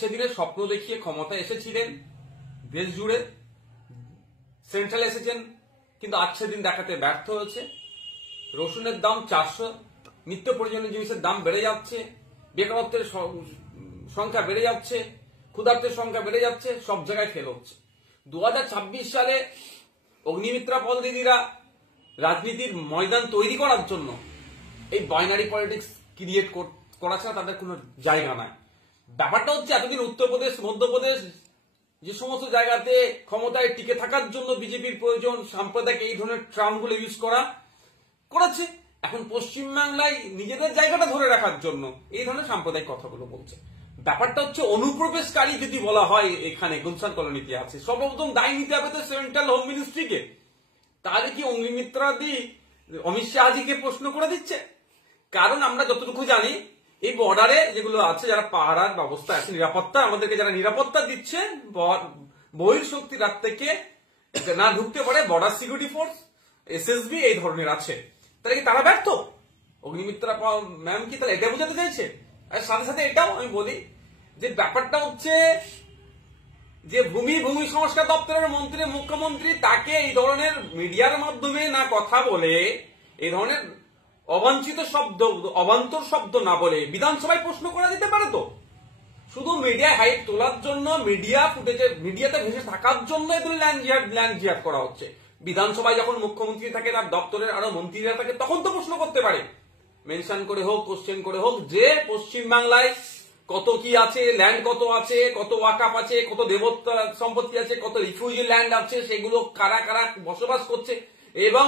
সেদিনের স্বপ্ন দেখিয়ে ক্ষমতায় এসেছিলেন, দেশ জুড়ে সেন্ট্রালে এসেছেন, কিন্তু আজ সেদিন দেখাতে ব্যর্থ হয়েছে। রসুনের দাম 400, নিত্য প্রয়োজনীয় জিনিসের দাম বেড়ে যাচ্ছে, বেকারত্বের সংখ্যা বেড়ে যাচ্ছে, ক্ষুধার্তের সংখ্যা বেড়ে যাচ্ছে, সব জায়গায় ফেল হচ্ছে। 2026 সালে অগ্নিমিত্রা পল দিদিরা রাজনীতির ময়দান তৈরি করার জন্য এই বাইনারি পলিটিক্স ক্রিয়েট করা ছাড়া তাদের কোনো জায়গা নাই। ব্যাপারটা হচ্ছে এতদিন উত্তরপ্রদেশ, মধ্যপ্রদেশ, যে সমস্ত জায়গাতে ক্ষমতায় টিকে থাকার জন্য বিজেপির প্রয়োজন, সাম্প্রদায়িক এই ধরনের ট্রামগুলো ইউজ করেছে। এখন পশ্চিমবাংলায় নিজেদের জায়গাটা ধরে রাখার জন্য এই ধরনের সাম্প্রদায়িক কথাগুলো বলছে। ব্যাপারটা হচ্ছে অনুপ্রবেশকারী যদি বলা হয়, এখানে গুলশান কলোনিতে আছে, সর্বপ্রথম দায় নিতে হবে তো সেন্ট্রাল হোম মিনিস্ট্রিকে। তাহলে কি অগ্নিমিত্রা দি অমিত শাহজিকে প্রশ্ন করে দিচ্ছে? কারণ আমরা যতটুকু জানি এই বর্ডারে যেগুলো আছে, যারা পাহারার ব্যবস্থা আছে, নিরাপত্তা, আমাদেরকে যারা নিরাপত্তা দিচ্ছে, বহির্শক্তি রাত থেকে না ঢুকতে পারে, বর্ডার সিকিউরিটি ফোর্স, এসএসবি এই ধরনের আছে। তাহলে কি তারা ব্যর্থ? অগ্নিমিত্রা ম্যাম কি তাহলে এটা বোঝাতে চাইছে? আর সাথে সাথে এটাও আমি বলি যে ব্যাপারটা হচ্ছে যে ভূমি সংস্কার দপ্তরের মন্ত্রী, মুখ্যমন্ত্রী, তাকে এই ধরনের মিডিয়ার মাধ্যমে না কথা বলে, এই ধরনের অবাঞ্ছিত শব্দ, অবান্তর শব্দ না বলে বিধানসভায় প্রশ্ন করা যেতে পারে তো। শুধু মিডিয়ায় হাইপ তোলার জন্য, মিডিয়া ফুটেজে, মিডিয়াতে ভেসে থাকার জন্য এগুলো ল্যান্ড জিহাদ করা হচ্ছে। বিধানসভায় যখন মুখ্যমন্ত্রী থাকে, তার দপ্তরের আরো মন্ত্রীরা থাকে, তখন তো প্রশ্ন করতে পারে, মেনশন করে হোক, কোশ্চেন করে হোক, যে পশ্চিমবাংলায় কত কি আছে, ল্যান্ড কত আছে, কত ওয়াকাফ আছে, কত দেবত্ব সম্পত্তি আছে, কত রিফিউজি ল্যান্ড আছে, সেগুলো কারা কারা বসবাস করছে। এবং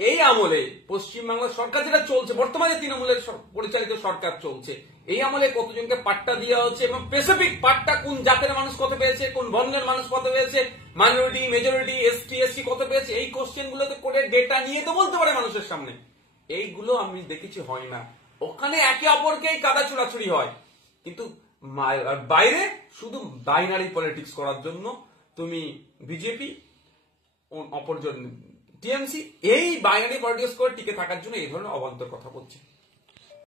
এই আমলে পশ্চিমবাংলার সরকার যেটা চলছে, বর্তমানে তৃণমূলের পরিচালিত সরকার চলছে, এই আমলে কতজনকে পাট্টা দেওয়া হচ্ছে এবং স্পেসিফিক পাট্টা কোন জাতের মানুষ কত পেয়েছে, কোন বর্ণের মানুষ কত পেয়েছে, মাইনরিটি, মেজরিটি, এসটি কত পেয়েছে, এই কোশ্চেন গুলোতে করে ডেটা নিয়ে তো বলতে পারে মানুষের সামনে। এইগুলো আমি দেখেছি হয় না। ওখানে একে অপরকেই কাদা চুরাচুরি হয়, কিন্তু বাইরে শুধু বাইনারি পলিটিক্স করার জন্য তুমি বিজেপি, অপরজন টিএমসি, এই বাইনারি পলিটিক্স করে টিকে থাকার জন্য এই ধরনের অবান্তর কথা বলছে।